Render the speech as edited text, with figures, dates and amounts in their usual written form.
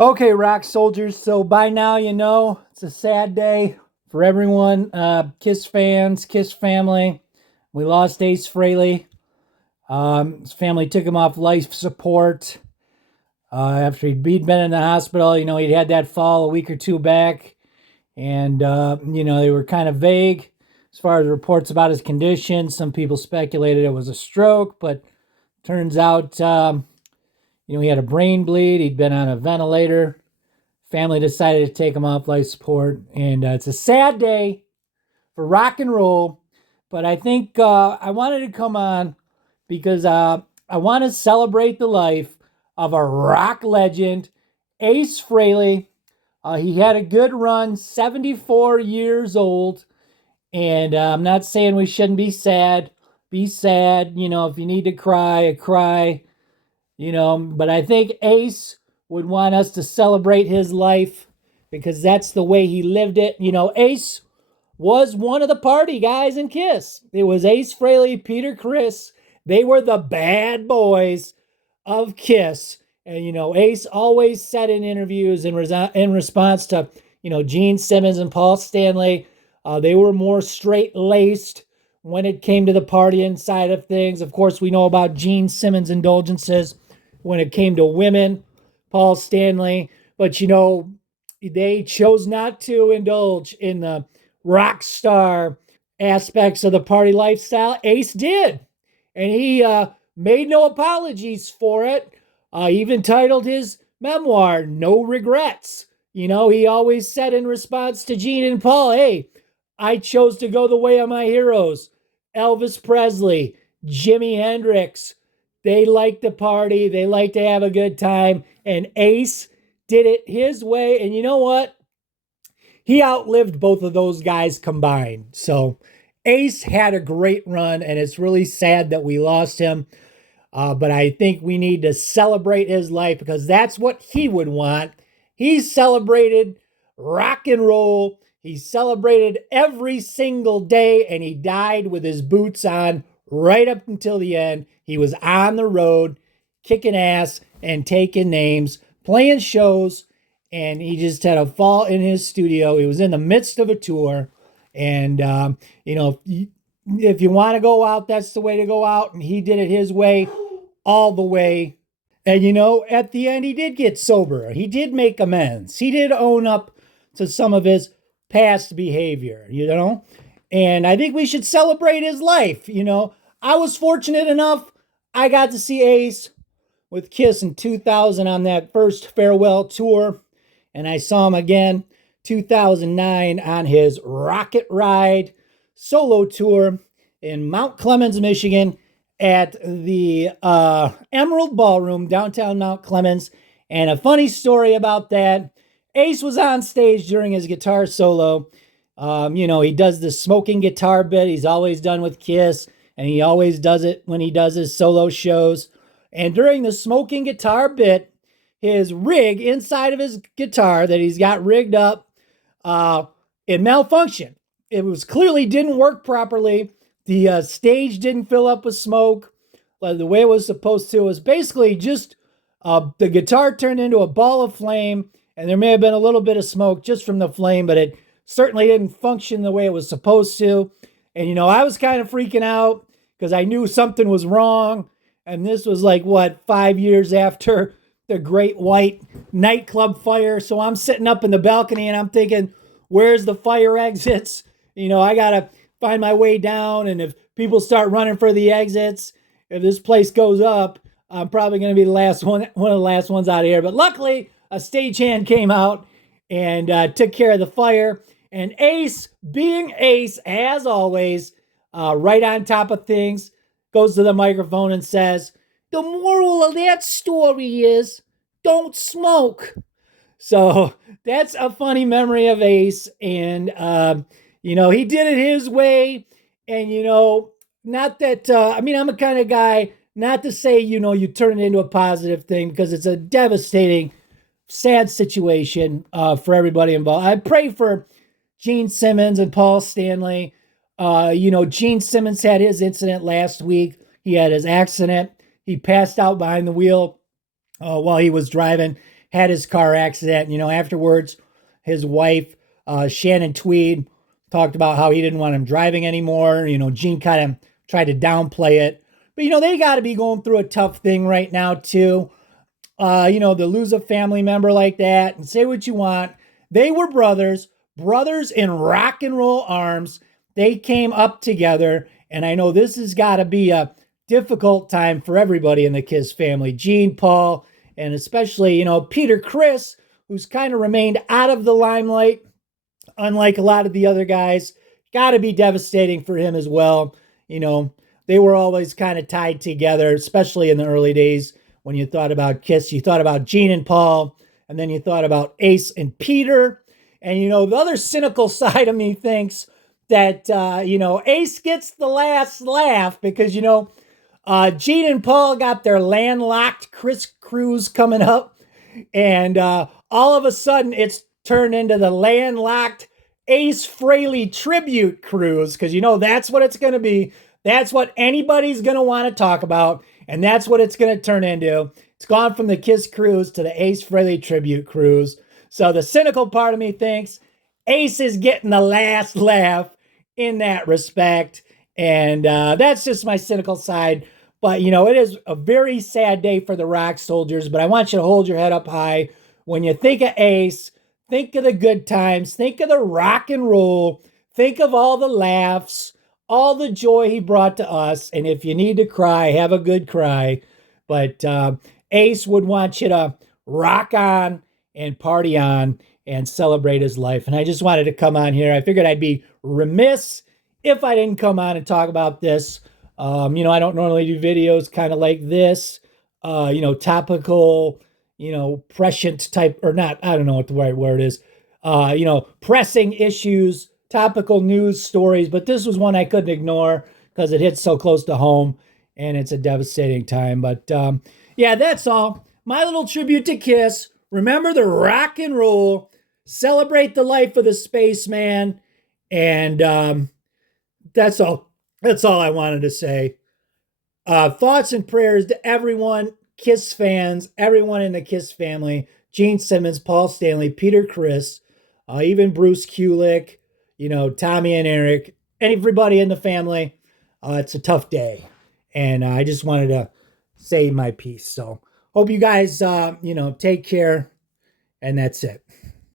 Okay, rock soldiers. So by now, it's a sad day for everyone. Kiss fans, Kiss family. We lost Ace Frehley. His family took him off life support after he'd been in the hospital. He'd had that fall a week or two back, and they were kind of vague as far as reports about his condition. Some people speculated it was a stroke, but turns out, he had a brain bleed. He'd been on a ventilator. Family decided to take him off life support, and it's a sad day for rock and roll. But I think I wanted to come on because I want to celebrate the life of a rock legend, Ace Frehley. He had a good run, 74 years old, and I'm not saying we shouldn't be sad. Be sad, if you need to cry, cry, but I think Ace would want us to celebrate his life because that's the way he lived it. Ace was one of the party guys in Kiss. It was Ace Frehley, Peter Criss. They were the bad boys of Kiss. And, Ace always said in interviews in response to, Gene Simmons and Paul Stanley, they were more straight laced when it came to the partying side of things. Of course, we know about Gene Simmons' indulgences when it came to women, Paul Stanley. But, they chose not to indulge in the rock star aspects of the party lifestyle. Ace did. And he made no apologies for it. Even titled his memoir, No Regrets. He always said in response to Gene and Paul, hey, I chose to go the way of my heroes. Elvis Presley, Jimi Hendrix. They like to party. They like to have a good time. And Ace did it his way. And you know what? He outlived both of those guys combined. So Ace had a great run, and it's really sad that we lost him. But I think we need to celebrate his life because that's what he would want. He celebrated rock and roll. He celebrated every single day, and he died with his boots on right up until the end. He was on the road, kicking ass and taking names, playing shows, and he just had a fall in his studio. He was in the midst of a tour, and if you want to go out, that's the way to go out. And he did it his way, all the way. And at the end, he did get sober. He did make amends. He did own up to some of his past behavior, And I think we should celebrate his life. I was fortunate enough, I got to see Ace with Kiss in 2000 on that first farewell tour. And I saw him again 2009 on his Rocket Ride solo tour in Mount Clemens, Michigan at the Emerald Ballroom, downtown Mount Clemens. And a funny story about that, Ace was on stage during his guitar solo. He does the smoking guitar bit he's always done with Kiss, and he always does it when he does his solo shows. And during the smoking guitar bit, his rig inside of his guitar that he's got rigged up, it malfunctioned. It was clearly didn't work properly. The stage didn't fill up with smoke the way it was supposed to. It was basically just the guitar turned into a ball of flame, and there may have been a little bit of smoke just from the flame, but it certainly didn't function the way it was supposed to. And, I was kind of freaking out because I knew something was wrong. And this was 5 years after the Great White nightclub fire. So I'm sitting up in the balcony and I'm thinking, where's the fire exits? I got to find my way down. And if people start running for the exits, if this place goes up, I'm probably going to be one of the last ones out of here. But luckily, a stagehand came out and took care of the fire. And Ace, being Ace, as always, right on top of things, goes to the microphone and says, the moral of that story is don't smoke. So that's a funny memory of Ace. And, he did it his way. And, not that, I'm a kind of guy, not to say, you turn it into a positive thing because it's a devastating, sad situation for everybody involved. I pray for Gene Simmons and Paul Stanley. Gene Simmons had his incident last week. He had his accident. He passed out behind the wheel while he was driving had his car accident. Afterwards, his wife, Shannon Tweed, talked about how he didn't want him driving anymore. Gene kind of tried to downplay it. But, they got to be going through a tough thing right now, too. To lose a family member like that, and say what you want. They were brothers in rock and roll arms. They came up together, and I know this has got to be a difficult time for everybody in the Kiss family. Gene, Paul, and especially, Peter Criss, who's kind of remained out of the limelight, unlike a lot of the other guys. Got to be devastating for him as well. They were always kind of tied together, especially in the early days. When you thought about Kiss, you thought about Gene and Paul, and then you thought about Ace and Peter. And, the other cynical side of me thinks that, Ace gets the last laugh because, Gene and Paul got their landlocked Chris cruise coming up. And all of a sudden, it's turned into the landlocked Ace Frehley tribute cruise because, that's what it's going to be. That's what anybody's going to want to talk about. And that's what it's going to turn into. It's gone from the Kiss cruise to the Ace Frehley tribute cruise. So the cynical part of me thinks Ace is getting the last laugh in that respect. And that's just my cynical side. But, it is a very sad day for the Rock Soldiers. But I want you to hold your head up high. When you think of Ace, think of the good times. Think of the rock and roll. Think of all the laughs, all the joy he brought to us. And if you need to cry, have a good cry. But Ace would want you to rock on and party on and celebrate his life. And I just wanted to come on here. I figured I'd be remiss if I didn't come on and talk about this. I don't normally do videos kind of like this, topical, prescient type, or not, I don't know what the right word is, pressing issues, topical news stories, but this was one I couldn't ignore because it hits so close to home and it's a devastating time. But yeah, that's all. My little tribute to Kiss. Remember the rock and roll, celebrate the life of the spaceman, and that's all. That's all I wanted to say. Thoughts and prayers to everyone, Kiss fans, everyone in the Kiss family, Gene Simmons, Paul Stanley, Peter Criss, even Bruce Kulick, Tommy and Eric, everybody in the family. It's a tough day. And I just wanted to say my piece. So hope you guys, take care. And that's it.